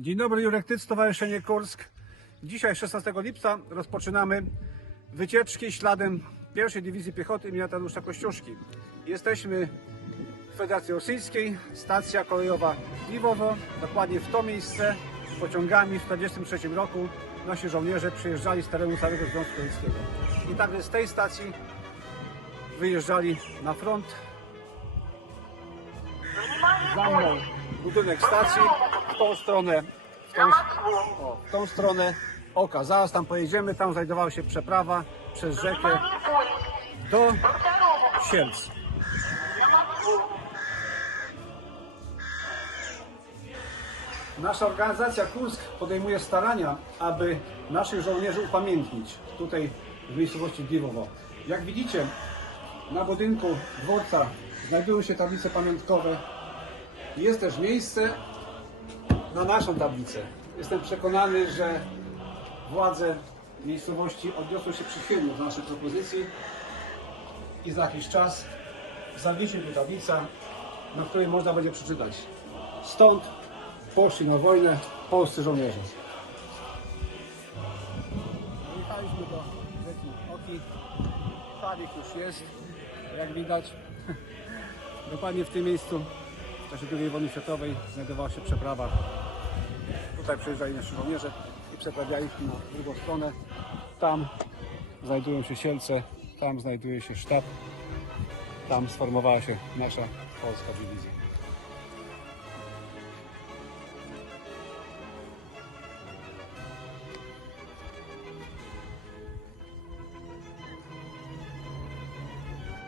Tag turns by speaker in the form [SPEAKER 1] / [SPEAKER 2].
[SPEAKER 1] Dzień dobry, Jurek Tyc, Stowarzyszenie Kursk. Dzisiaj, 16 lipca, rozpoczynamy wycieczki śladem pierwszej Dywizji Piechoty im. Tadeusza Kościuszki. Jesteśmy w Federacji Rosyjskiej, stacja kolejowa Liwowo, dokładnie w to miejsce pociągami w 1943 roku nasi żołnierze przyjeżdżali z terenu całego Związku Sowieckiego. I także z tej stacji wyjeżdżali na front. Za mną budynek stacji, tą stronę, w tą, o, w tą stronę oka. Zaraz tam pojedziemy, tam znajdowała się przeprawa przez rzekę do Sielc. Nasza organizacja Kursk podejmuje starania, aby naszych żołnierzy upamiętnić tutaj w miejscowości Gliwowo. Jak widzicie, na budynku dworca znajdują się tablice pamiątkowe. Jest też miejsce na naszą tablicę. Jestem przekonany, że władze miejscowości odniosą się przychylnie do naszej propozycji i za jakiś czas zawiesi tu tablica, na której można będzie przeczytać. Stąd poszli na wojnę polscy żołnierze. Jechaliśmy do rzeki Oki. Szalik już jest, jak widać. Dokładnie w tym miejscu w czasie II wojny światowej znajdowała się przeprawa. Tutaj przyjeżdżali nasi żołnierze i przeprawiali na drugą stronę. Tam znajdują się Sielce, tam znajduje się sztab. Tam sformowała się nasza polska dywizja.